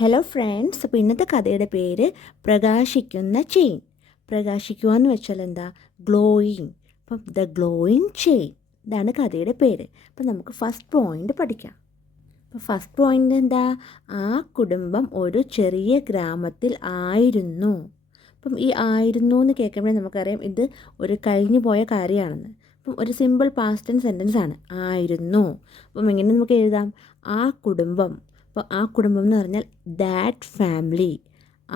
Hello friends, അപ്പോൾ ഇന്നത്തെ കഥയുടെ പേര് പ്രകാശിക്കുന്ന ചെയിൻ. പ്രകാശിക്കുക എന്ന് വെച്ചാൽ എന്താ? ഗ്ലോയിങ്. അപ്പം ദ ഗ്ലോയിങ് ചെയിൻ, ഇതാണ് കഥയുടെ പേര്. അപ്പം നമുക്ക് ഫസ്റ്റ് പോയിൻ്റ് പഠിക്കാം. അപ്പോൾ ഫസ്റ്റ് പോയിൻ്റ് എന്താ? ആ കുടുംബം ഒരു ചെറിയ ഗ്രാമത്തിൽ ആയിരുന്നു. അപ്പം ഈ ആയിരുന്നു എന്ന് കേൾക്കുമ്പോഴേ നമുക്കറിയാം ഇത് ഒരു കഴിഞ്ഞു പോയ കാര്യമാണെന്ന്. അപ്പം ഒരു സിമ്പിൾ പാസ്റ്റ് ടെൻസ് സെൻറ്റൻസ് ആണ് ആയിരുന്നു. അപ്പം എങ്ങനെ നമുക്ക് എഴുതാം? ആ കുടുംബം. അപ്പോൾ ആ കുടുംബം എന്ന് പറഞ്ഞാൽ ദാറ്റ് ഫാമിലി.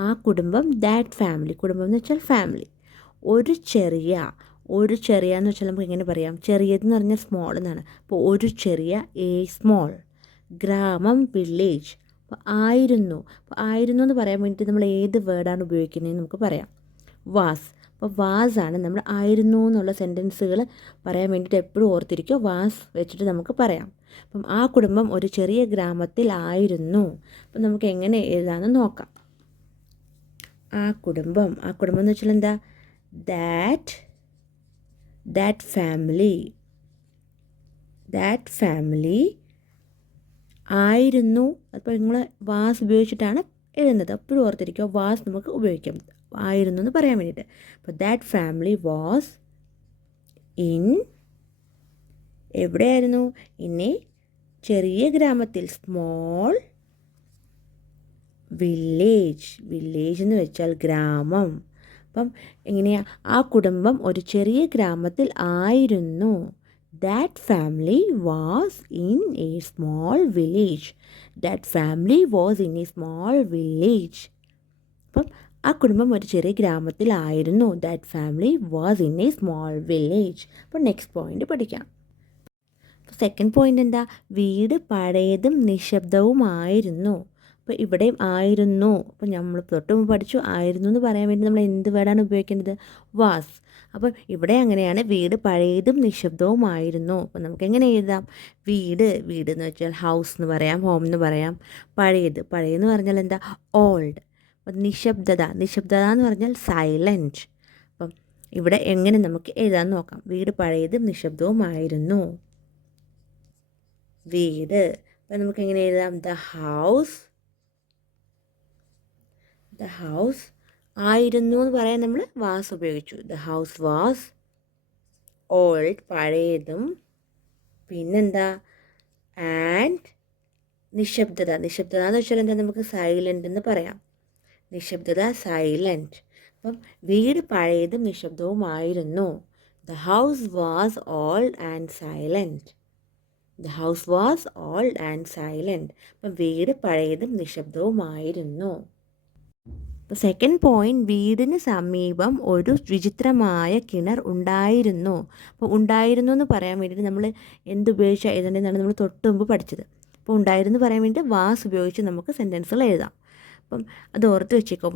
ആ കുടുംബം ദാറ്റ് ഫാമിലി. കുടുംബം എന്ന് വെച്ചാൽ ഫാമിലി. ഒരു ചെറിയ എന്ന് വെച്ചാൽ നമുക്ക് എങ്ങനെ പറയാം? ചെറിയതെന്ന് പറഞ്ഞാൽ സ്മോൾ എന്നാണ്. അപ്പോൾ ഒരു ചെറിയ, എ സ്മോൾ. ഗ്രാമം, വില്ലേജ്. അപ്പോൾ ആയിരുന്നു. അപ്പോൾ ആയിരുന്നു എന്ന് പറയാൻ വേണ്ടിയിട്ട് നമ്മൾ ഏത് വേർഡാണ് ഉപയോഗിക്കുന്നതെന്ന് നമുക്ക് പറയാം. വാസ്. അപ്പോൾ വാസ് ആണ് നമ്മൾ ആയിരുന്നു എന്നുള്ള സെൻറ്റൻസുകൾ പറയാൻ വേണ്ടിയിട്ട് എപ്പോഴും ഓർത്തിരിക്കുക. വാസ് വെച്ചിട്ട് നമുക്ക് പറയാം. അപ്പം ആ കുടുംബം ഒരു ചെറിയ ഗ്രാമത്തിലായിരുന്നു. അപ്പം നമുക്ക് എങ്ങനെ എഴുതാമെന്ന് നോക്കാം. ആ കുടുംബം എന്ന് വെച്ചാൽ എന്താ? ദാറ്റ് ഫാമിലി ആയിരുന്നു. അപ്പോൾ നിങ്ങൾ വാസ് ഉപയോഗിച്ചിട്ടാണ് എഴുതുന്നത്. എപ്പോഴും ഓർത്തിരിക്കുക, വാസ് നമുക്ക് ഉപയോഗിക്കാം ആയിരുന്നു എന്ന് പറയാൻ വേണ്ടിയിട്ട്. അപ്പോൾ ദാറ്റ് ഫാമിലി വാസ് ഇൻ, എവിടെയായിരുന്നു? ഇൻ എ ചെറിയ ഗ്രാമത്തിൽ, സ്മോൾ വില്ലേജ്. വില്ലേജ് എന്ന് വെച്ചാൽ ഗ്രാമം. അപ്പം എങ്ങനെയാ? ആ കുടുംബം ഒരു ചെറിയ ഗ്രാമത്തിൽ ആയിരുന്നു. That family was in a small village. That family was in a small village. അപ്പം ആ കുടുംബം ഒരു ചെറിയ ഗ്രാമത്തിലായിരുന്നു. That family was in a small village. അപ്പോൾ നെക്സ്റ്റ് പോയിന്റ് പഠിക്കാം. സെക്കൻഡ് പോയിന്റ് എന്താ? വീട് പഴയതും നിശബ്ദവുമായിരുന്നു. അപ്പോൾ ഇവിടെയും ആയിരുന്നു. അപ്പോൾ നമ്മൾ തൊട്ട് മുമ്പ് പഠിച്ചു ആയിരുന്നു എന്ന് പറയാൻ വേണ്ടി നമ്മൾ എന്ത് വേർഡാണ് ഉപയോഗിക്കേണ്ടത്? വാസ്. അപ്പം ഇവിടെ അങ്ങനെയാണ്, വീട് പഴയതും നിശബ്ദവുമായിരുന്നു. അപ്പോൾ നമുക്ക് എങ്ങനെ എഴുതാം? വീട് എന്ന് വെച്ചാൽ ഹൗസ് എന്ന് പറയാം, ഹോം എന്ന് പറയാം. പഴയെന്ന് പറഞ്ഞാൽ എന്താ? ഓൾഡ്. അപ്പം നിശബ്ദത എന്ന് പറഞ്ഞാൽ സൈലൻറ്റ്. അപ്പം ഇവിടെ എങ്ങനെ നമുക്ക് എഴുതാൻ നോക്കാം. വീട് പഴയതും നിശബ്ദവുമായിരുന്നു. വീട്. അപ്പം നമുക്ക് എങ്ങനെ എഴുതാം? ദ ഹൗസ് ആയിരുന്നു എന്ന് പറയാൻ നമ്മൾ വാസ് ഉപയോഗിച്ചു. ദ ഹൗസ് വാസ് ഓൾഡ്, പഴയതും. പിന്നെന്താ? ആൻഡ് നിശബ്ദത എന്ന് വെച്ചാൽ എന്താ? നമുക്ക് സൈലൻ്റ് എന്ന് പറയാം. നിശബ്ദത, സൈലൻറ്റ്. അപ്പം വീട് പഴയതും നിശബ്ദവുമായിരുന്നു. The house was old and silent. അപ്പം വീട് പഴയതും നിശബ്ദവുമായിരുന്നു. അപ്പോൾ സെക്കൻഡ് പോയിന്റ്, വീടിന് സമീപം ഒരു വിചിത്രമായ കിണർ ഉണ്ടായിരുന്നു. അപ്പോൾ ഉണ്ടായിരുന്നു എന്ന് പറയാൻ വേണ്ടിയിട്ട് നമ്മൾ എന്തുപയോഗിച്ച് എഴുതേണ്ടതെന്നാണ് നമ്മൾ തൊട്ട് മുമ്പ് പഠിച്ചത്. അപ്പോൾ ഉണ്ടായിരുന്നു പറയാൻ വേണ്ടി വാസ് ഉപയോഗിച്ച് നമുക്ക് സെൻറ്റൻസുകൾ എഴുതാം. അപ്പം അത് ഓർത്ത് വെച്ചേക്കോ.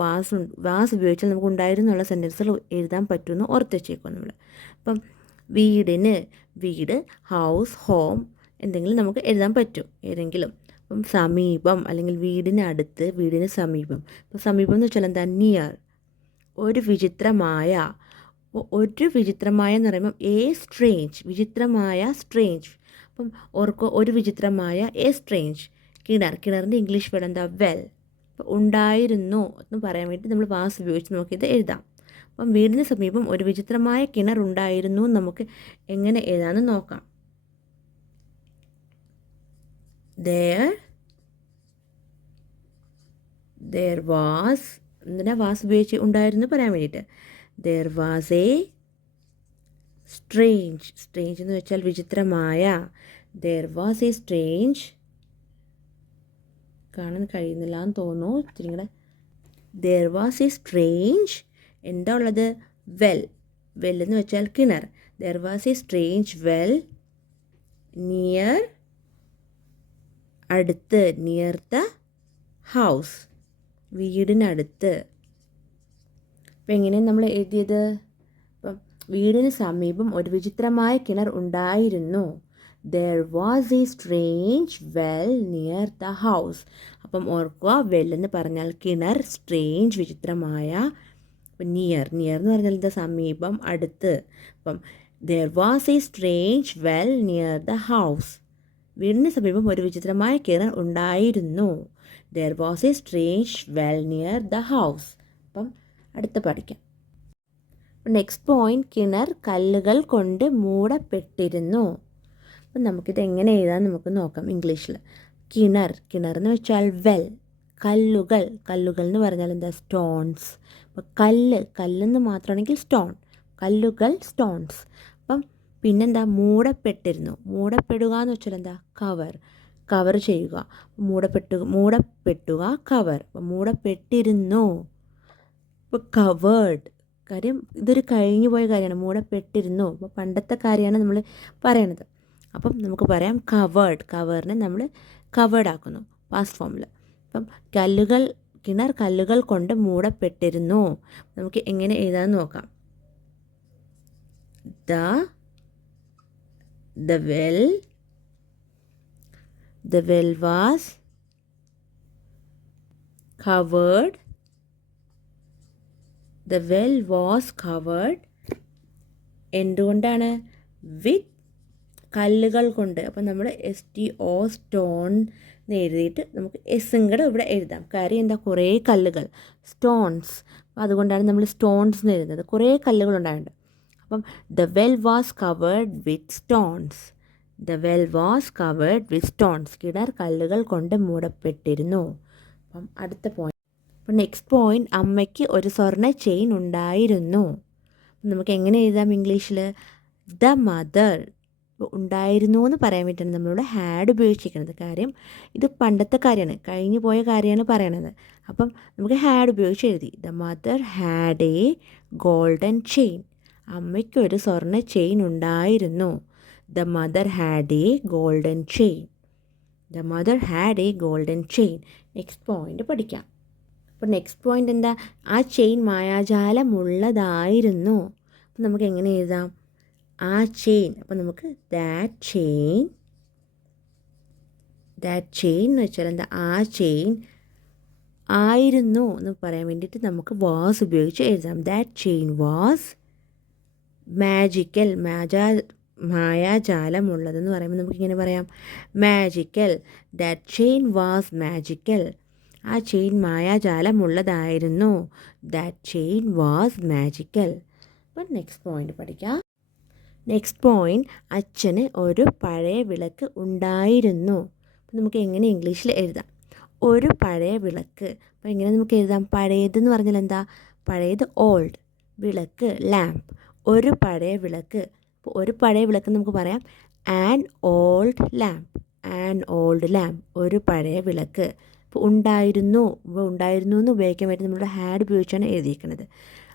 വാസ് ഉപയോഗിച്ചാൽ നമുക്ക് ഉണ്ടായിരുന്നു എന്നുള്ള സെൻറ്റൻസുകൾ എഴുതാൻ പറ്റുമെന്ന് ഓർത്ത് വെച്ചേക്കോ നമ്മൾ. അപ്പം വീട്, ഹൗസ്, ഹോം എന്തെങ്കിലും നമുക്ക് എഴുതാൻ പറ്റും ഏതെങ്കിലും. അപ്പം സമീപം അല്ലെങ്കിൽ വീടിന് സമീപം. അപ്പം സമീപം എന്ന് വെച്ചാൽ എന്താ? നിയർ. ഒരു വിചിത്രമായ എന്ന് പറയുമ്പം സ്ട്രേഞ്ച്. അപ്പം ഓർക്കുക, ഒരു വിചിത്രമായ സ്ട്രേഞ്ച്. കിണറിൻ്റെ ഇംഗ്ലീഷ് വേർഡ് എന്താ? വെൽ. അപ്പോൾ ഉണ്ടായിരുന്നു എന്ന് പറയാൻ വേണ്ടി നമ്മൾ വാസ് ഉപയോഗിച്ച് നമുക്കിത് എഴുതാം. അപ്പം വീടിന് സമീപം ഒരു വിചിത്രമായ കിണർ ഉണ്ടായിരുന്നു നമുക്ക് എങ്ങനെ എഴുതാമെന്ന് നോക്കാം. There was, എന്തിനാ വാസ് ഉപയോഗിച്ച് ഉണ്ടായിരുന്നു പറയാൻ വേണ്ടിയിട്ട്? There was a strange എന്ന് വെച്ചാൽ വിചിത്രമായ. There was a strange, കാണാൻ കഴിയുന്നില്ല എന്ന് തോന്നുന്നു ഇത്തിരി കൂടെ. There was a strange, എന്താ ഉള്ളത്? വെൽ എന്ന് വെച്ചാൽ കിണർ. There was a strange well near, അടുത്ത്, നിയർ ദ ഹൗസ്, വീടിനടുത്ത്. അപ്പം എങ്ങനെയാണ് നമ്മൾ എഴുതിയത്? അപ്പം വീടിന് സമീപം ഒരു വിചിത്രമായ കിണർ ഉണ്ടായിരുന്നു. There was a strange well near the house. അപ്പം ഓർക്കുക, വെൽ എന്ന് പറഞ്ഞാൽ കിണർ, സ്ട്രേഞ്ച് വിചിത്രമായ. നിയർ എന്ന് പറഞ്ഞാൽ എന്താ? സമീപം, അടുത്ത്. അപ്പം there was a strange well near the house. വീടിന് സമീപം ഒരു വിചിത്രമായ കിണർ ഉണ്ടായിരുന്നു. There was a strange well near the house. അപ്പം അടുത്ത് പഠിക്കാം. നെക്സ്റ്റ് പോയിന്റ്, കിണർ കല്ലുകൾ കൊണ്ട് മൂടപ്പെട്ടിരുന്നു. അപ്പം നമുക്കിത് എങ്ങനെ എഴുതാൻ നമുക്ക് നോക്കാം ഇംഗ്ലീഷിൽ. കിണർ എന്ന് വെച്ചാൽ വെൽ, കല്ലുകൾ എന്ന് പറഞ്ഞാൽ എന്താ, സ്റ്റോൺസ്. അപ്പോൾ കല്ലെന്ന് മാത്രമാണെങ്കിൽ സ്റ്റോൺ, കല്ലുകൾ സ്റ്റോൺസ്. അപ്പം പിന്നെന്താ, മൂടപ്പെട്ടിരുന്നു. മൂടപ്പെടുക എന്ന് വെച്ചാൽ എന്താ, കവർ ചെയ്യുക. മൂടപ്പെട്ടുക കവർ. അപ്പം മൂടപ്പെട്ടിരുന്നു. ഇപ്പോൾ കവേർഡ്, കാര്യം ഇതൊരു കഴിഞ്ഞു പോയ കാര്യമാണ്. മൂടപ്പെട്ടിരുന്നു, അപ്പോൾ പണ്ടത്തെ കാര്യമാണ് നമ്മൾ പറയണത്. അപ്പം നമുക്ക് പറയാം കവേറിനെ നമ്മൾ കവേർഡ് ആക്കുന്നു പാസ്റ്റ് ഫോമിൽ. അപ്പം കിണർ കല്ലുകൾ കൊണ്ട് മൂടപ്പെട്ടിരുന്നു. നമുക്ക് എങ്ങനെ എഴുതാൻ നോക്കാം. The well was covered. The well was covered. എന്തുകൊണ്ടാണ്? വിത്ത് കല്ലുകൾ കൊണ്ട്. അപ്പം നമ്മൾ STO സ്റ്റോൺ എന്ന് എഴുതിയിട്ട് നമുക്ക് എസ്സും കൂടെ ഇവിടെ എഴുതാം. കാര്യം എന്താ, കുറേ കല്ലുകൾ, സ്റ്റോൺസ്. അപ്പം അതുകൊണ്ടാണ് നമ്മൾ സ്റ്റോൺസ് എന്ന് എഴുതുന്നത്. കുറേ കല്ലുകൾ ഉണ്ടായിട്ടുണ്ട്. അപ്പം the well was covered with stones. The well was covered with stones. കിണർ കല്ലുകൾ കൊണ്ട് മൂടപ്പെട്ടിരുന്നു. അപ്പം അടുത്ത പോയിന്റ്. അപ്പം നെക്സ്റ്റ് പോയിന്റ്, അമ്മയ്ക്ക് ഒരു സ്വർണ്ണ ചെയിൻ ഉണ്ടായിരുന്നു. നമുക്ക് എങ്ങനെ എഴുതാം ഇംഗ്ലീഷിൽ? The mother. ഉണ്ടായിരുന്നു എന്ന് പറയാൻ വേണ്ടിയിട്ടാണ് നമ്മളിവിടെ ഹാഡ് ഉപയോഗിച്ചിരിക്കുന്നത്. കാര്യം ഇത് പണ്ടത്തെ കാര്യമാണ്, കഴിഞ്ഞു പോയ കാര്യമാണ് പറയണത്. അപ്പം നമുക്ക് ഹാഡ് ഉപയോഗിച്ച് എഴുതി. The mother had A golden chain. അമ്മയ്ക്കൊരു സ്വർണ്ണ ചെയിൻ ഉണ്ടായിരുന്നു. The mother had A golden chain. The mother had A golden chain. Next point പഠിക്കാം. അപ്പോൾ നെക്സ്റ്റ് പോയിന്റ് എന്താ, ആ ചെയിൻ മായാജാലമുള്ളതായിരുന്നു. അപ്പം നമുക്ക് എങ്ങനെ എഴുതാം? ആ ചെയിൻ. അപ്പം നമുക്ക് ദാറ്റ് ചെയിൻ എന്ന് വെച്ചാൽ എന്താ, ആ ചെയിൻ ആയിരുന്നു എന്ന് പറയാൻ വേണ്ടിയിട്ട് നമുക്ക് വാസ് ഉപയോഗിച്ച് എഴുതാം. That chain was magical. മായാജാലമുള്ളതെന്ന് പറയുമ്പോൾ നമുക്കിങ്ങനെ പറയാം, magical. That chain was magical. ആ ചെയിൻ മായാജാലമുള്ളതായിരുന്നു. That chain was magical. അപ്പം നെക്സ്റ്റ് പോയിന്റ് പഠിക്കാം. നെക്സ്റ്റ് പോയിന്റ്, അച്ഛന് ഒരു പഴയ വിളക്ക് ഉണ്ടായിരുന്നു. അപ്പം നമുക്ക് എങ്ങനെ ഇംഗ്ലീഷിൽ എഴുതാം? ഒരു പഴയ വിളക്ക്. അപ്പോൾ എങ്ങനെ നമുക്ക് എഴുതാം? പഴയതെന്ന് പറഞ്ഞാൽ എന്താ? പഴയത് ഓൾഡ്, വിളക്ക് ലാമ്പ്. ഒരു പഴയ വിളക്ക്. അപ്പോൾ ഒരു പഴയ വിളക്ക് നമുക്ക് പറയാം ആൻ ഓൾഡ് ലാമ്പ്. ഒരു പഴയ വിളക്ക്. അപ്പോൾ ഉണ്ടായിരുന്നു എന്ന് ഉപയോഗിക്കാൻ വേണ്ടി നമ്മളുടെ ഹാഡ് ഉപയോഗിച്ചാണ് എഴുതിയിരിക്കുന്നത്.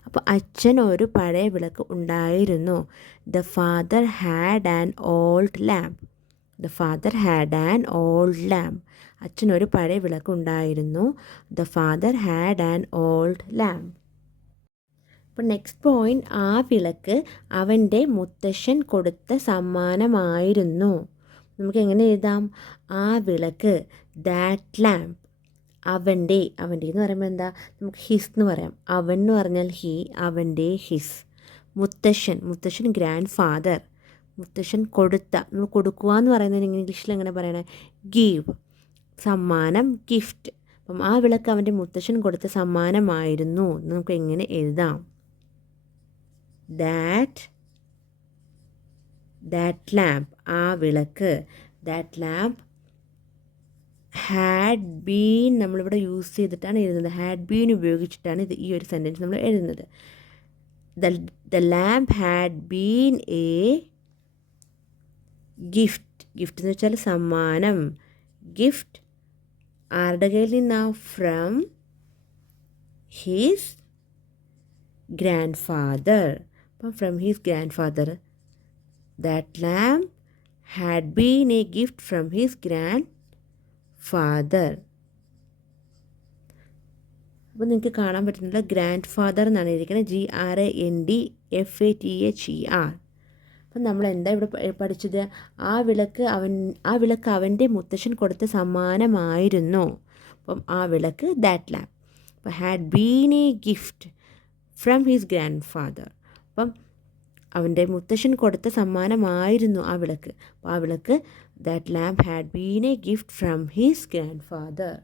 അപ്പോൾ അച്ഛൻ ഒരു പഴയ വിളക്ക് ഉണ്ടായിരുന്നു. The father had an old lamp. അച്ഛൻ ഒരു പഴയ വിളക്ക് ഉണ്ടായിരുന്നു. The father had an old lamp. അപ്പോൾ നെക്സ്റ്റ് പോയിന്റ്, ആ വിളക്ക് അവൻ്റെ മുത്തശ്ശൻ കൊടുത്ത സമ്മാനമായിരുന്നു. നമുക്ക് എങ്ങനെ എഴുതാം? ആ വിളക്ക്, ദാറ്റ് ലാമ്പ്. അവൻ്റെ എന്ന് പറയുമ്പോൾ എന്താ, നമുക്ക് ഹിസ് എന്ന് പറയാം. അവൻ എന്ന് പറഞ്ഞാൽ ഹി, അവൻ്റെ ഹിസ്. മുത്തശ്ശൻ ഗ്രാൻഡ് ഫാദർ. മുത്തശ്ശൻ കൊടുത്ത, നമ്മൾ കൊടുക്കുക എന്ന് പറയുന്നതിന് ഇംഗ്ലീഷിൽ എങ്ങനെ പറയണേ? ഗീവ്. സമ്മാനം, ഗിഫ്റ്റ്. അപ്പം ആ വിളക്ക് അവൻ്റെ മുത്തശ്ശൻ കൊടുത്ത സമ്മാനമായിരുന്നു. നമുക്ക് എങ്ങനെ എഴുതാം? That lamp. ആ വിളക്ക്, ദാറ്റ് ലാമ്പ് ഹാഡ് ബീൻ നമ്മളിവിടെ യൂസ് ചെയ്തിട്ടാണ് എഴുതുന്നത്. ഹാഡ് ബീൻ ഉപയോഗിച്ചിട്ടാണ് ഈ ഒരു സെൻറ്റൻസ് നമ്മൾ എഴുതുന്നത്. The lamp had been a gift എന്ന് വെച്ചാൽ സമ്മാനം. ഗിഫ്റ്റ് ആരുടെ കയ്യിൽ നിന്നാ? From his grandfather. അപ്പം from his grandfather. That lamp had been a gift from his grandfather. അപ്പോൾ നിങ്ങൾക്ക് കാണാൻ പറ്റുന്നില്ല, ഗ്രാൻഡ് ഫാദർ എന്നാണ് ഇരിക്കുന്നത്. GRANDFATHER. അപ്പം നമ്മൾ എന്താ ഇവിടെ പഠിച്ചത്? ആ വിളക്ക് അവൻ്റെ മുത്തശ്ശൻ കൊടുത്ത സമ്മാനമായിരുന്നു. അപ്പം ആ വിളക്ക്, ദാറ്റ് ലാമ്പ്. അപ്പം had been a gift from his grandfather. അപ്പം അവൻ്റെ മുത്തശ്ശൻ കൊടുത്ത സമ്മാനമായിരുന്നു ആ വിളക്ക്. അപ്പോൾ ആ വിളക്ക്, that lamp had been a gift from his grandfather.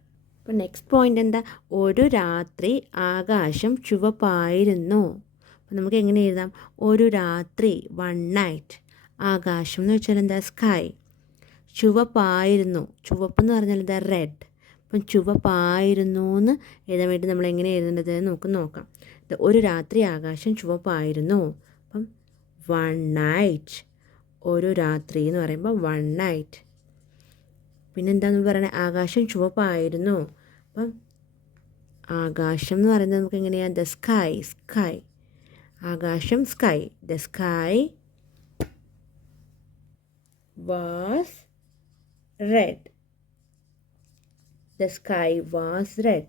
അപ്പോൾ നെക്സ്റ്റ് പോയിൻ്റ് എന്താ? ഒരു രാത്രി ആകാശം ചുവപ്പായിരുന്നു. അപ്പോൾ നമുക്ക് എങ്ങനെ എഴുതാം? ഒരു രാത്രി, വൺ നൈറ്റ്. ആകാശം എന്ന് വെച്ചാൽ എന്താ? സ്കൈ. ചുവപ്പായിരുന്നു, ചുവപ്പ് എന്ന് പറഞ്ഞാൽ എന്താ? റെഡ്. അപ്പം ചുവപ്പായിരുന്നു എന്ന് എഴുതാൻ വേണ്ടി നമ്മൾ എങ്ങനെ എഴുതേണ്ടത് നമുക്ക് നോക്കാം. ഒരു രാത്രി ആകാശം ചുവപ്പായിരുന്നു. അപ്പം വൺ നൈറ്റ്. ഒരു രാത്രി എന്ന് പറയുമ്പോൾ വൺ നൈറ്റ്. പിന്നെന്താന്ന് പറയണത്? ആകാശം ചുവപ്പായിരുന്നു. അപ്പം ആകാശം എന്ന് പറയുന്നത് നമുക്ക് എങ്ങനെയാണ്? The sky. സ്കൈ. ആകാശം sky. The sky was red. The sky was red.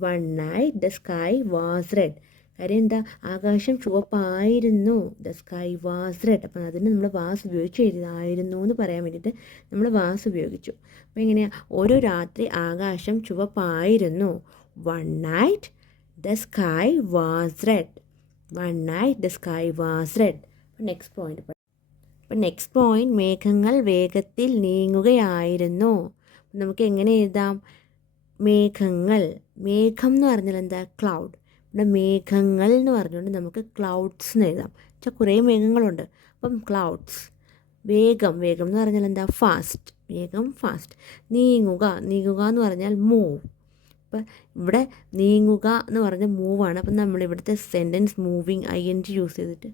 One night the sky was red. കാര്യം എന്താ? ആകാശം ചുവപ്പായിരുന്നു. The sky was red. അപ്പം അതിന് നമ്മൾ വാസ് ഉപയോഗിച്ച് എഴുതായിരുന്നു എന്ന് പറയാൻ വേണ്ടിയിട്ട് നമ്മൾ വാസ് ഉപയോഗിച്ചു. അപ്പോൾ എങ്ങനെയാണ്? ഒരു രാത്രി ആകാശം ചുവപ്പായിരുന്നു. One night the sky was red. One night the sky was red. Next point. അപ്പം നെക്സ്റ്റ് പോയിന്റ്, മേഘങ്ങൾ വേഗത്തിൽ നീങ്ങുകയായിരുന്നു. നമുക്ക് എങ്ങനെ എഴുതാം? മേഘങ്ങൾ. മേഘം എന്ന് പറഞ്ഞാൽ എന്താ? ക്ലൗഡ്. ഇവിടെ മേഘങ്ങൾ എന്ന് പറഞ്ഞുകൊണ്ട് നമുക്ക് ക്ലൗഡ്സ് എന്ന് എഴുതാം. വെച്ചാൽ കുറേ മേഘങ്ങളുണ്ട്. അപ്പം ക്ലൗഡ്സ്. വേഗം. വേഗം എന്ന് പറഞ്ഞാൽ എന്താ? ഫാസ്റ്റ്. വേഗം, ഫാസ്റ്റ്. നീങ്ങുക. നീങ്ങുക എന്ന് പറഞ്ഞാൽ മൂവ്. അപ്പം ഇവിടെ നീങ്ങുക എന്ന് പറഞ്ഞാൽ മൂവാണ്. അപ്പം നമ്മളിവിടുത്തെ സെൻറ്റൻസ് മൂവിങ് ING യൂസ് ചെയ്തിട്ട്.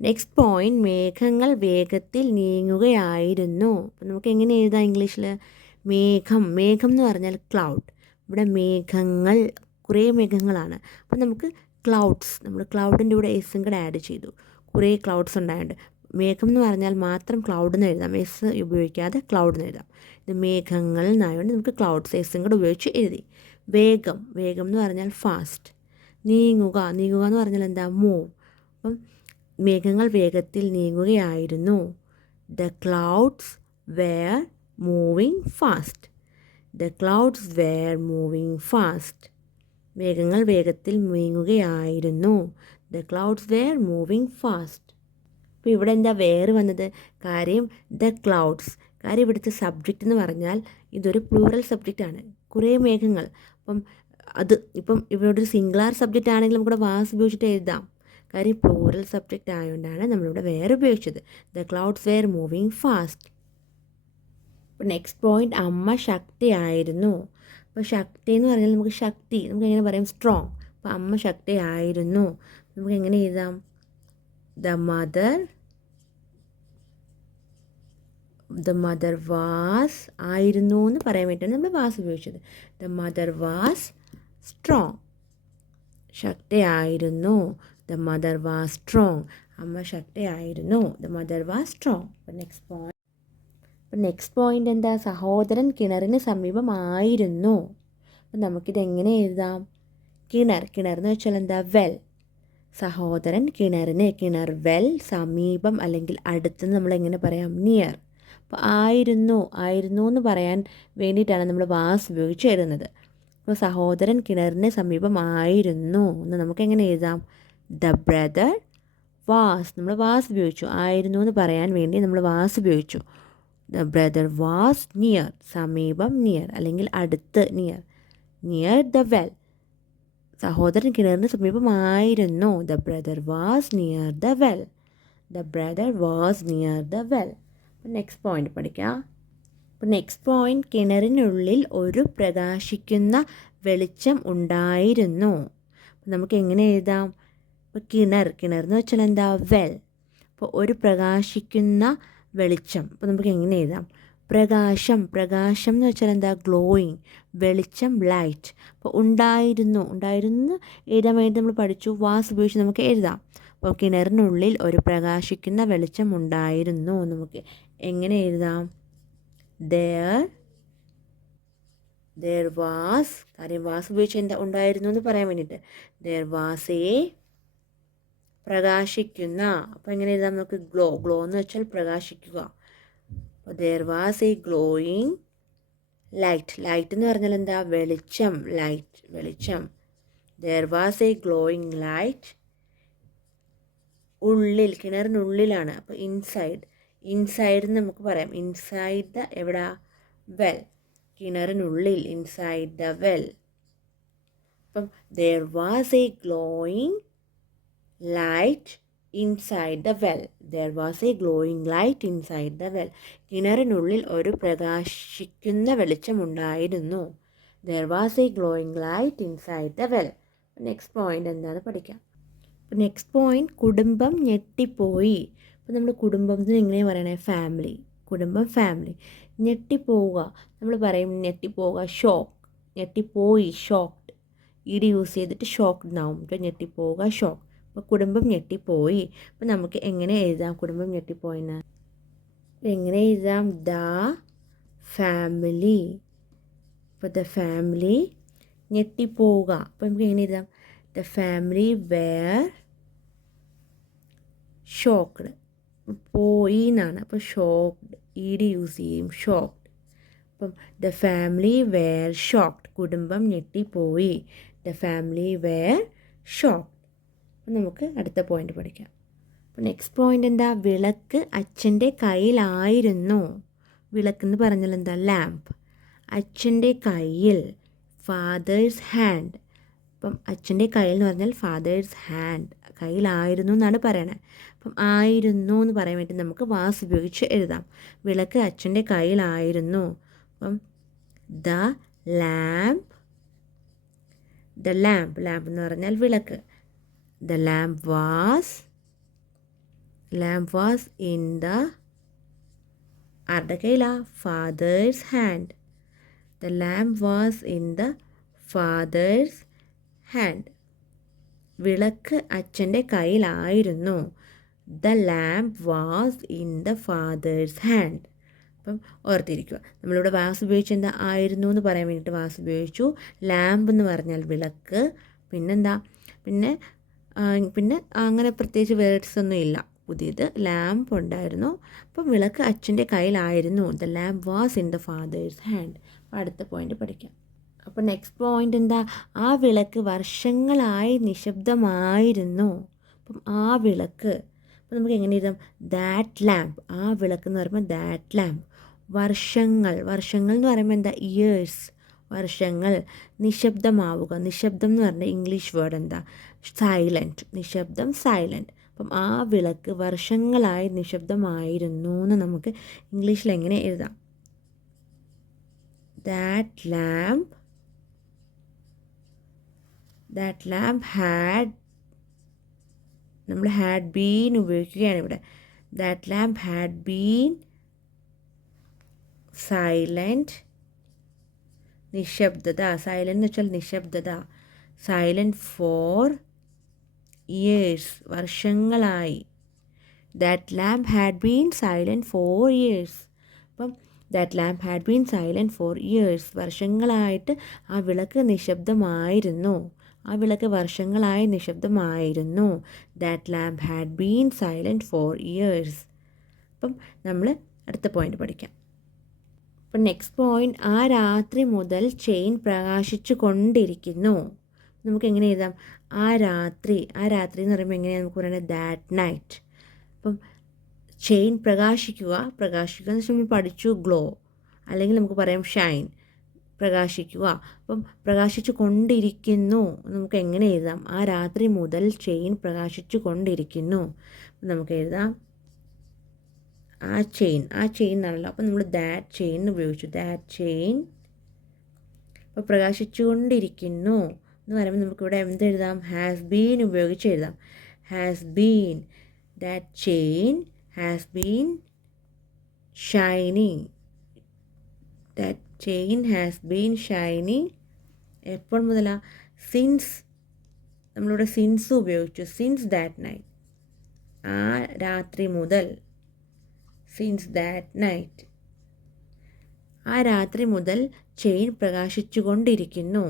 നെക്സ്റ്റ് പോയിന്റ്, മേഘങ്ങൾ വേഗത്തിൽ നീങ്ങുകയായിരുന്നു. അപ്പം നമുക്ക് എങ്ങനെ എഴുതാം ഇംഗ്ലീഷിൽ? മേഘം. മേഘം എന്ന് പറഞ്ഞാൽ ക്ലൗഡ്. ഇവിടെ മേഘങ്ങൾ, കുറേ മേഘങ്ങളാണ്. അപ്പം നമുക്ക് ക്ലൗഡ്സ്, നമ്മൾ ക്ലൗഡിൻ്റെ കൂടെ എസ്സും കൂടെ ആഡ് ചെയ്തു. കുറേ ക്ലൗഡ്സ് ഉണ്ടായുണ്ട്. മേഘം എന്ന് പറഞ്ഞാൽ മാത്രം ക്ലൗഡ് എന്ന് എഴുതാം. എസ് ഉപയോഗിക്കാതെ ക്ലൗഡ് എന്ന് എഴുതാം. ഇത് മേഘങ്ങൾ എന്നായതുകൊണ്ട് നമുക്ക് ക്ലൗഡ്സ് എസ്സും കൂടെ ഉപയോഗിച്ച് എഴുതി. വേഗം. വേഗം എന്ന് പറഞ്ഞാൽ ഫാസ്റ്റ്. നീങ്ങുക. നീങ്ങുക എന്ന് പറഞ്ഞാൽ എന്താ? മൂവ്. അപ്പം മേഘങ്ങൾ വേഗത്തിൽ നീങ്ങുകയായിരുന്നു. The clouds were moving fast. The clouds were moving fast. മേഘങ്ങൾ വേഗത്തിൽ നീങ്ങുകയായിരുന്നു. The clouds were moving fast. അപ്പോൾ ഇവിടെ എന്താ വേർ വന്നത്? കാര്യം ദ ക്ലൗഡ്സ്. കാര്യം ഇവിടുത്തെ സബ്ജക്റ്റ് എന്ന് പറഞ്ഞാൽ ഇതൊരു പ്ലൂറൽ സബ്ജക്റ്റാണ്. കുറേ മേഘങ്ങൾ. ഇപ്പം ഇവിടെ ഒരു സിംഗുലാർ സബ്ജക്റ്റ് ആണെങ്കിൽ നമുക്കിവിടെ വാസ് ഉപയോഗിച്ചിട്ട് എഴുതാം. കാര്യം പ്ലൂറൽ സബ്ജക്റ്റ് ആയതുകൊണ്ടാണ് നമ്മളിവിടെ വേർ ഉപയോഗിച്ചത്. The clouds were moving fast. അപ്പോൾ നെക്സ്റ്റ് പോയിന്റ്, അമ്മ ശക്തിയായിരുന്നു. അപ്പോൾ ശക്തി എന്ന് പറഞ്ഞാൽ നമുക്ക് ശക്തി, നമുക്ക് എങ്ങനെ പറയാം? സ്ട്രോങ്. അപ്പോൾ അമ്മ ശക്തിയായിരുന്നു. നമുക്ക് എങ്ങനെ എഴുതാം? The mother was. ആയിരുന്നു എന്ന് പറയാൻ വേണ്ടിയിട്ടാണ് നമ്മൾ വാസ് ഉപയോഗിച്ചത്. The mother was strong. ശക്തിയായിരുന്നു. The mother was strong. അമ്മ ശക്തിയായിരുന്നു. The mother was strong. അപ്പോൾ നെക്സ്റ്റ് പോയിൻ്റ് എന്താ? സഹോദരൻ കിണറിന് സമീപമായിരുന്നു. അപ്പം നമുക്കിത് എങ്ങനെ എഴുതാം? കിണർ. കിണർ എന്ന് വെച്ചാൽ എന്താ? വെൽ. സഹോദരൻ കിണറിന്, കിണർ, വെൽ, സമീപം അല്ലെങ്കിൽ അടുത്ത് നമ്മൾ എങ്ങനെ പറയാം? നിയർ. അപ്പോൾ ആയിരുന്നു. ആയിരുന്നു എന്ന് പറയാൻ വേണ്ടിയിട്ടാണ് നമ്മൾ വാസ് ഉപയോഗിച്ച് എഴുതുന്നത്. അപ്പോൾ സഹോദരൻ കിണറിന് സമീപമായിരുന്നു എന്ന് നമുക്ക് എങ്ങനെ എഴുതാം? The brother was. നമ്മൾ വാസ് ഉപയോഗിച്ചു. ആയിരുന്നു എന്ന് പറയാൻ വേണ്ടി നമ്മൾ വാസ് ഉപയോഗിച്ചു. The brother was near. സമീപം, നിയർ അല്ലെങ്കിൽ അടുത്ത്, നിയർ. Near the well. സഹോദരൻ കിണറിന് സമീപമായിരുന്നു. The brother was near the well. The brother was near the well. Next point പഠിക്കാം. അപ്പോൾ നെക്സ്റ്റ് പോയിന്റ്, കിണറിനുള്ളിൽ ഒരു പ്രകാശിക്കുന്ന വെളിച്ചം ഉണ്ടായിരുന്നു. അപ്പോൾ നമുക്ക് എങ്ങനെ എഴുതാം? ഇപ്പോൾ കിണർ എന്ന് വെച്ചാൽ എന്താ? വെൽ. അപ്പോൾ ഒരു പ്രകാശിക്കുന്ന വെളിച്ചം. അപ്പോൾ നമുക്ക് എങ്ങനെ എഴുതാം? പ്രകാശം. പ്രകാശം എന്ന് വെച്ചാൽ എന്താ? ഗ്ലോയിങ്. വെളിച്ചം, ലൈറ്റ്. അപ്പോൾ ഉണ്ടായിരുന്നു എഴുതാൻ വേണ്ടി നമ്മൾ പഠിച്ചു. വാസ് ഉപയോഗിച്ച് നമുക്ക് എഴുതാം. അപ്പോൾ കിണറിനുള്ളിൽ ഒരു പ്രകാശിക്കുന്ന വെളിച്ചം ഉണ്ടായിരുന്നു. നമുക്ക് എങ്ങനെ എഴുതാം? there was. കാര്യം വാസ് ഉപയോഗിച്ച് എന്താ? ഉണ്ടായിരുന്നു എന്ന് പറയാൻ വേണ്ടിയിട്ട്. there was a പ്രകാശിക്കുന്ന. അപ്പോൾ എങ്ങനെ എഴുതാം നമുക്ക്? ഗ്ലോ എന്ന് വെച്ചാൽ പ്രകാശിക്കുക. അപ്പോൾ there was a glowing light. Light എന്ന് പറഞ്ഞാൽ എന്താ? വെളിച്ചം, ലൈറ്റ്, വെളിച്ചം. there was a glowing light. ഉള്ളിൽ, കിണറിനുള്ളിലാണ്. അപ്പോൾ ഇൻസൈഡ് എന്ന് നമുക്ക് പറയാം. ഇൻസൈഡ് ദ എവിടെ? വെൽ. കിണറിനുള്ളിൽ ഇൻസൈഡ് ദ വെൽ. അപ്പം there was a glowing light inside the well. There was a glowing light inside the well. കിണറിനുള്ളിൽ ഒരു പ്രകാശിക്കുന്ന വെളിച്ചമുണ്ടായിരുന്നു. There was a glowing light inside the well. Next point എന്താണ് പഠിക്കാം. അപ്പോൾ next point കുടുംബം ഞെട്ടിപ്പോയി. അപ്പോൾ നമ്മൾ കുടുംബത്തിന് എങ്ങനെയാണ് പറയണേ? ഫാമിലി. കുടുംബം ഫാമിലി. ഞെട്ടിപ്പോവുക നമ്മൾ പറയും ഞെട്ടിപ്പോവുക ഷോക്ക്. ഞെട്ടിപ്പോയി ഷോക്ക്ഡ്. ഇടി യൂസ് ചെയ്തിട്ട് ഷോക്ക്ഡ് എന്നാവും. ഇപ്പോൾ ഞെട്ടിപ്പോവുക ഷോക്ക്. അപ്പോൾ കുടുംബം ഞെട്ടിപ്പോയി. അപ്പോൾ നമുക്ക് എങ്ങനെ എഴുതാം കുടുംബം ഞെട്ടിപ്പോയെന്ന്? എങ്ങനെ എഴുതാം? The family. അപ്പോൾ ദ ഫാമിലി ഞെട്ടിപ്പോവുക. അപ്പോൾ നമുക്ക് എങ്ങനെ എഴുതാം? The family were shocked. പോയി എന്നാണ്. അപ്പോൾ ഷോക്ക്ഡ് ഇ ഡി യൂസ് ചെയ്യും ഷോക്ക്ഡ്. അപ്പം ദ ഫാമിലി വെയർ ഷോക്ക്ഡ്. കുടുംബം ഞെട്ടിപ്പോയി. The family were shocked. അപ്പം നമുക്ക് അടുത്ത പോയിന്റ് പഠിക്കാം. അപ്പോൾ നെക്സ്റ്റ് പോയിന്റ് എന്താ? വിളക്ക് അച്ഛൻ്റെ കയ്യിലായിരുന്നു. വിളക്കെന്ന് പറഞ്ഞാൽ എന്താ? ലാമ്പ്. അച്ഛൻ്റെ കയ്യിൽ. Father's hand. അപ്പം അച്ഛൻ്റെ കയ്യിൽ എന്ന് പറഞ്ഞാൽ ഫാദേഴ്സ് ഹാൻഡ്. കയ്യിലായിരുന്നു എന്നാണ് പറയണത്. അപ്പം ആയിരുന്നു എന്ന് പറയാൻ വേണ്ടി നമുക്ക് വാസ് ഉപയോഗിച്ച് എഴുതാം. വിളക്ക് അച്ഛൻ്റെ കയ്യിലായിരുന്നു. അപ്പം the lamp. The lamp. Lamp എന്ന് പറഞ്ഞാൽ വിളക്ക്. The lamp was in the ആരുടെ കയ്യിലാ? Father's hand. The lamp was in the father's hand. വിളക്ക് അച്ഛൻ്റെ കയ്യിലായിരുന്നു. The lamp was in the father's hand. അപ്പം ഓർത്തിരിക്കുക. നമ്മളിവിടെ വാസ് ഉപയോഗിച്ച് എന്താ? ആയിരുന്നു എന്ന് പറയാൻ വേണ്ടിയിട്ട് വാസ് ഉപയോഗിച്ചു. ലാമ്പ് എന്ന് പറഞ്ഞാൽ വിളക്ക്. പിന്നെന്താ? പിന്നെ അങ്ങനെ പ്രത്യേകിച്ച് വേർഡ്സ് ഒന്നും ഇല്ല. പുതിയത് ലാമ്പ് ഉണ്ടായിരുന്നു. അപ്പം വിളക്ക് അച്ഛൻ്റെ കയ്യിലായിരുന്നു. The lamp was in the father's hand. അപ്പോൾ അടുത്ത പോയിന്റ് പഠിക്കാം. അപ്പോൾ നെക്സ്റ്റ് പോയിന്റ് എന്താ? ആ വിളക്ക് വർഷങ്ങളായി നിശബ്ദമായിരുന്നു. അപ്പം ആ വിളക്ക്. അപ്പോൾ നമുക്ക് എങ്ങനെ എഴുതാം? That lamp. ആ വിളക്ക് എന്ന് പറയുമ്പോൾ ദാറ്റ് ലാമ്പ്. വർഷങ്ങൾ. വർഷങ്ങൾ എന്ന് പറയുമ്പോൾ എന്താ? ഇയേഴ്സ്. വർഷങ്ങൾ. നിശബ്ദമാവുക. നിശബ്ദം എന്ന് പറഞ്ഞാൽ ഇംഗ്ലീഷ് വേർഡ് എന്താ? സൈലൻറ്റ്. നിശബ്ദം സൈലൻറ്റ്. അപ്പം ആ വിളക്ക് വർഷങ്ങളായി നിശബ്ദമായിരുന്നു എന്ന് നമുക്ക് ഇംഗ്ലീഷിൽ എങ്ങനെ എഴുതാം? That lamp had. നമ്മൾ ഹാഡ് ബീൻ ഉപയോഗിക്കുകയാണ് ഇവിടെ. That lamp had been silent. നിശബ്ദത. സൈലൻ്റ് എന്ന് വെച്ചാൽ നിശബ്ദത. Silent for years. വർഷങ്ങളായി. That lamp had been silent for years. അപ്പം that lamp had been silent for years. വർഷങ്ങളായിട്ട് ആ വിളക്ക് നിശബ്ദമായിരുന്നു. ആ വിളക്ക് വർഷങ്ങളായി നിശബ്ദമായിരുന്നു. That lamp had been silent for years. അപ്പം നമ്മൾ അടുത്ത പോയിന്റ് പഠിക്കാം. അപ്പം നെക്സ്റ്റ് പോയിന്റ്, ആ രാത്രി മുതൽ ചെയിൻ പ്രകാശിച്ചു കൊണ്ടിരിക്കുന്നു. നമുക്ക് എങ്ങനെ എഴുതാം? ആ രാത്രി. ആ രാത്രി എന്ന് പറയുമ്പോൾ എങ്ങനെയാണ് നമുക്ക് പറയുന്നത്? That night. അപ്പം ചെയിൻ പ്രകാശിക്കുക. പ്രകാശിക്കുക എന്ന് വെച്ചാൽ നമ്മൾ പഠിച്ചു ഗ്ലോ, അല്ലെങ്കിൽ നമുക്ക് പറയാം ഷൈൻ. പ്രകാശിക്കുക. അപ്പം പ്രകാശിച്ചു കൊണ്ടിരിക്കുന്നു നമുക്ക് എങ്ങനെ എഴുതാം? ആ രാത്രി മുതൽ ചെയിൻ പ്രകാശിച്ചു കൊണ്ടിരിക്കുന്നു. നമുക്ക് എഴുതാം ആ ചെയിൻ. ആ ചെയിൻ എന്നാണല്ലോ. അപ്പം നമ്മൾ ദാറ്റ് ചെയിൻ ഉപയോഗിച്ചു. That chain. അപ്പോൾ പ്രകാശിച്ചു കൊണ്ടിരിക്കുന്നു എന്ന് പറയുമ്പോൾ നമുക്കിവിടെ എന്തെഴുതാം? ഹാസ് ബീൻ ഉപയോഗിച്ച് എഴുതാം. Has been. That chain has been shining. That chain has been shining. എപ്പോൾ മുതലാണ്? സിൻസ്. നമ്മളിവിടെ സിൻസ് ഉപയോഗിച്ചു. Since that night. ആ രാത്രി മുതൽ. Since that night. ആ രാത്രി മുതൽ ചെയിൻ പ്രകാശിച്ചു കൊണ്ടിരിക്കുന്നു.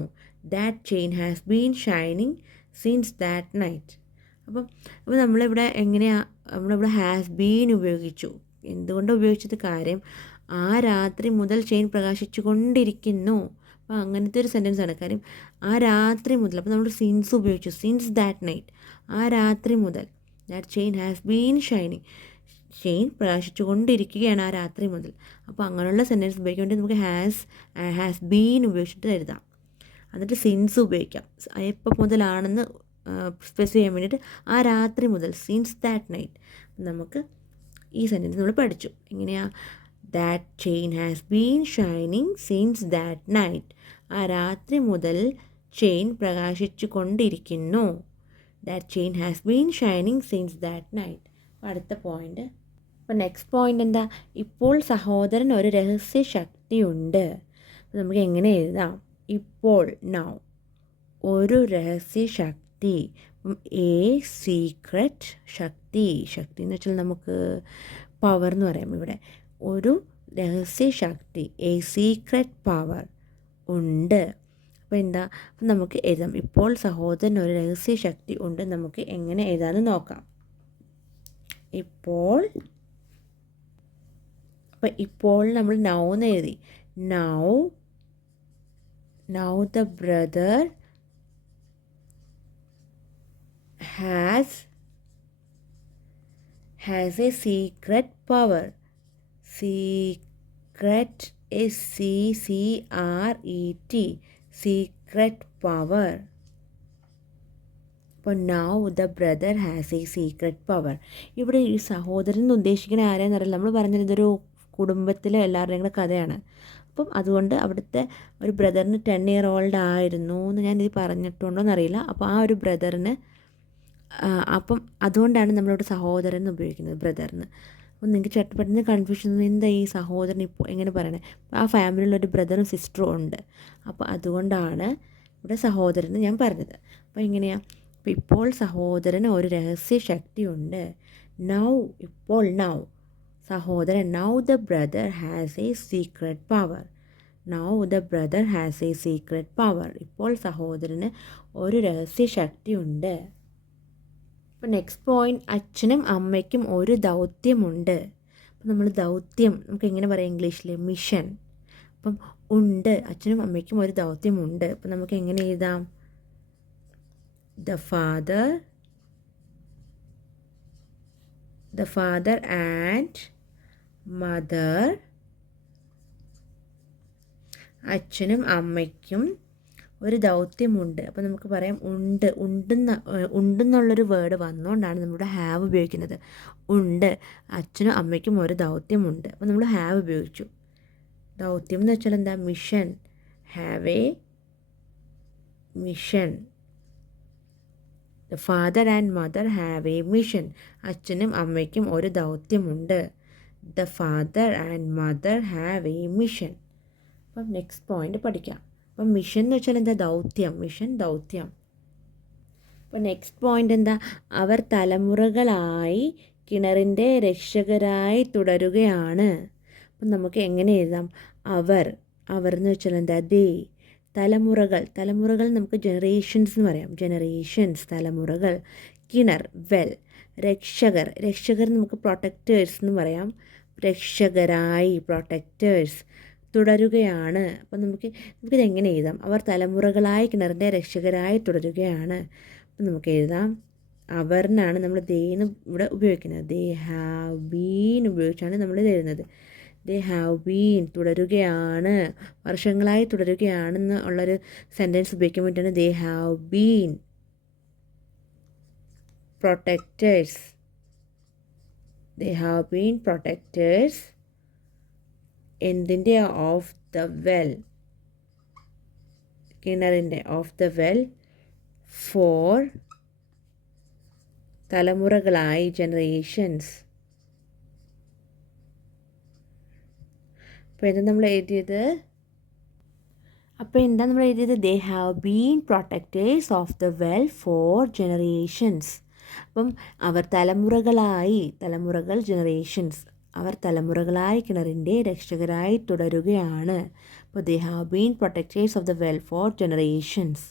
That chain has been shining since that night. അപ്പോൾ നമ്മളിവിടെ എങ്ങനെയാണ്? നമ്മളിവിടെ ഹാസ് ബീൻ ഉപയോഗിച്ചു. എന്തുകൊണ്ടാണ് ഉപയോഗിച്ചത്? കാര്യം ആ രാത്രി മുതൽ ചെയിൻ പ്രകാശിച്ചു കൊണ്ടിരിക്കുന്നു. അപ്പോൾ അങ്ങനത്തെ ഒരു സെൻറ്റൻസ് ആണ്. കാര്യം ആ രാത്രി മുതൽ. അപ്പോൾ നമ്മൾ സിൻസ് ഉപയോഗിച്ചു. Since that night. ആ രാത്രി മുതൽ. That chain has been shining. Chain പ്രകാശിച്ചു കൊണ്ടിരിക്കുകയാണ് ആ രാത്രി മുതൽ. അപ്പോൾ അങ്ങനെയുള്ള സെൻറ്റൻസ് ഉപയോഗിക്കാൻ വേണ്ടി നമുക്ക് ഹാസ് ബീൻ ഉപയോഗിച്ചിട്ട് എഴുതാം. എന്നിട്ട് സിൻസ് ഉപയോഗിക്കാം. എപ്പോൾ മുതലാണെന്ന് സ്പെസിഫൈ ചെയ്യാൻ വേണ്ടിയിട്ട് ആ രാത്രി മുതൽ, സിൻസ് ദാറ്റ് നൈറ്റ്. നമുക്ക് ഈ സെൻറ്റൻസ് നമ്മൾ പഠിച്ചു. എങ്ങനെയാണ്? That chain has been shining since that night. ആ രാത്രി മുതൽ ചെയിൻ പ്രകാശിച്ചു കൊണ്ടിരിക്കുന്നു. That chain has been shining since that night. അപ്പോൾ അടുത്ത പോയിൻ്റ്. അപ്പോൾ നെക്സ്റ്റ് പോയിൻ്റ് എന്താ? ഇപ്പോൾ സഹോദരൻ ഒരു രഹസ്യ ശക്തിയുണ്ട്. അപ്പോൾ നമുക്ക് എങ്ങനെ എഴുതാം? ഇപ്പോൾ, നൗ, ഒരു രഹസ്യ ശക്തി. എ സീക്രറ്റ് ശക്തി. ശക്തി എന്ന് വെച്ചാൽ നമുക്ക് പവർ എന്ന് പറയാം. ഇവിടെ ഒരു രഹസ്യ ശക്തി, എ സീക്രറ്റ് പവർ ഉണ്ട്. അപ്പോൾ എന്താ? അപ്പം നമുക്ക് എഴുതാം, ഇപ്പോൾ സഹോദരൻ ഒരു രഹസ്യ ശക്തി ഉണ്ട്. നമുക്ക് എങ്ങനെ എഴുതാമെന്ന് നോക്കാം. ഇപ്പോൾ, അപ്പം ഇപ്പോൾ നമ്മൾ നൗ എന്ന് എഴുതി. Now the brother has a secret power. Secret is C-C-R-E-T. Secret power. അപ്പോൾ now the brother has a secret power. ഇവിടെ ഈ സഹോദരൻ എന്ന് ഉദ്ദേശിക്കുന്ന ആരെയെന്നറിയില്ല. നമ്മൾ പറഞ്ഞത് ഇതൊരു കുടുംബത്തിലെ എല്ലാവരുടെയും കൂടെ കഥയാണ്. അപ്പം അതുകൊണ്ട് അവിടുത്തെ ഒരു ബ്രദറിന് 10 year old ആയിരുന്നു എന്ന് ഞാനിത് പറഞ്ഞിട്ടുണ്ടോ എന്നറിയില്ല. അപ്പോൾ ആ ഒരു ബ്രദറിന്, അപ്പം അതുകൊണ്ടാണ് നമ്മളിവിടെ സഹോദരൻ എന്ന് ഉപയോഗിക്കുന്നത്, ബ്രദറിന്. അപ്പം നിങ്ങൾക്ക് ചട്ടപ്പെട്ട കൺഫ്യൂഷൻ, എന്താ ഈ സഹോദരൻ ഇപ്പോൾ എങ്ങനെ പറയണേ? ആ ഫാമിലിയിലൊരു ബ്രദറും സിസ്റ്ററും ഉണ്ട്. അപ്പോൾ അതുകൊണ്ടാണ് ഇവിടെ സഹോദരൻ ഞാൻ പറഞ്ഞത്. അപ്പോൾ എങ്ങനെയാണ്? അപ്പോൾ ഇപ്പോൾ സഹോദരന് ഒരു രഹസ്യ ശക്തിയുണ്ട്. നൗ, ഇപ്പോൾ, നൗ സഹോദരൻ, now the brother has A secret power. Now the brother has A secret power. ഇപ്പോൾ സഹോദരന് ഒരു രഹസ്യ ശക്തിയുണ്ട്. അപ്പോൾ നെക്സ്റ്റ് പോയിൻറ്റ്, അച്ഛനും അമ്മയ്ക്കും ഒരു ദൗത്യമുണ്ട്. അപ്പം നമ്മൾ ദൗത്യം നമുക്ക് എങ്ങനെ പറയാം ഇംഗ്ലീഷിൽ? മിഷൻ. അപ്പം ഉണ്ട്, അച്ഛനും അമ്മയ്ക്കും ഒരു ദൗത്യമുണ്ട്. അപ്പം നമുക്ക് എങ്ങനെ എഴുതാം? ദ ഫാദർ ആൻഡ് മദർ, അച്ഛനും അമ്മയ്ക്കും ഒരു ദൗത്യമുണ്ട്. അപ്പോൾ നമുക്ക് പറയാം ഉണ്ടെന്നുള്ളൊരു വേർഡ് വന്നുകൊണ്ടാണ് നമ്മുടെ ഹാവ് ഉപയോഗിക്കുന്നത്. ഉണ്ട്, അച്ഛനും അമ്മയ്ക്കും ഒരു ദൗത്യമുണ്ട്. അപ്പോൾ നമ്മൾ ഹാവ് ഉപയോഗിച്ചു. ദൗത്യം എന്ന് വെച്ചാൽ എന്താ? Mission. Have a mission. The father and mother have a mission. അച്ഛനും അമ്മയ്ക്കും ഒരു ദൗത്യമുണ്ട്. The father and mother have a mission. അപ്പം നെക്സ്റ്റ് പോയിൻ്റ് പഠിക്കാം. അപ്പം മിഷൻ എന്ന് വെച്ചാൽ എന്താ? ദൗത്യം. മിഷൻ, ദൗത്യം. അപ്പോൾ നെക്സ്റ്റ് പോയിൻ്റ് എന്താ? അവർ തലമുറകളായി കിണറിൻ്റെ രക്ഷകരായി തുടരുകയാണ്. അപ്പം നമുക്ക് എങ്ങനെ എഴുതാം? അവർ എന്ന് വെച്ചാൽ എന്താ? ദേ. തലമുറകൾ നമുക്ക് ജനറേഷൻസ് എന്ന് പറയാം. ജനറേഷൻസ്, തലമുറകൾ. കിണർ, വെൽ. രക്ഷകർ നമുക്ക് പ്രൊട്ടക്റ്റേഴ്സ് എന്ന് പറയാം. രക്ഷകരായി, പ്രൊട്ടക്റ്റേഴ്സ്. തുടരുകയാണ്. അപ്പം നമുക്കിത് എങ്ങനെ എഴുതാം? അവർ തലമുറകളായി കിണറിൻ്റെ രക്ഷകരായി തുടരുകയാണ്. അപ്പം നമുക്ക് എഴുതാം, അവർന്നാണ് നമ്മൾ ദേന്ന് ഇവിടെ ഉപയോഗിക്കുന്നത്. ദേ ഹാവ് ബീൻ ഉപയോഗിച്ചാണ് നമ്മളിത് എഴുതുന്നത്. ദേ ഹാവ് ബീൻ, തുടരുകയാണ്, വർഷങ്ങളായി തുടരുകയാണെന്ന് ഉള്ളൊരു സെൻറ്റൻസ് ഉപയോഗിക്കാൻ വേണ്ടിയിട്ടാണ് they have been protectors. They have been protectors എന്തിൻ്റെ? ഓഫ് ദ വെൽ, കിണറിൻ്റെ. ഓഫ് ദ വെൽ ഫോർ തലമുറകളായി, ജനറേഷൻസ്. അപ്പോൾ എന്താ നമ്മൾ എഴുതിയത്? They have been protectors of the well for generations. അപ്പം അവർ തലമുറകളായി, തലമുറകൾ, ജനറേഷൻസ്. അവർ തലമുറകളായി കിണറിൻ്റെ രക്ഷകരായി തുടരുകയാണ്. അപ്പോൾ ദേ have been protectors of the well for generations.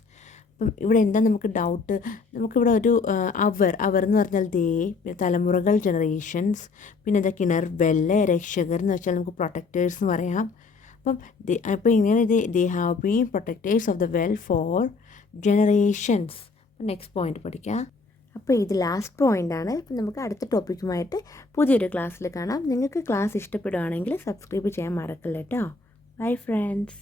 അപ്പം ഇവിടെ എന്താ നമുക്ക് ഡൗട്ട്? നമുക്കിവിടെ ഒരു അവർ എന്ന് പറഞ്ഞാൽ ദേ, പിന്നെ തലമുറകൾ, ജനറേഷൻസ്, പിന്നെ എന്താ? കിണർ, വെല്ല്, രക്ഷകർ എന്ന് വെച്ചാൽ നമുക്ക് പ്രൊട്ടക്റ്റേഴ്സ് എന്ന് പറയാം. അപ്പോൾ ഇങ്ങനെ ദേ have been protectors of the well for generations. Next point പഠിക്കാം. അപ്പോൾ ഇത് ലാസ്റ്റ് പോയിൻ്റാണ്. ഇപ്പം നമുക്ക് അടുത്ത ടോപ്പിക്കുമായിട്ട് പുതിയൊരു ക്ലാസ്സിൽ കാണാം. നിങ്ങൾക്ക് ക്ലാസ് ഇഷ്ടപ്പെടുകയാണെങ്കിൽ സബ്സ്ക്രൈബ് ചെയ്യാൻ മറക്കല്ല കേട്ടോ. Bye friends.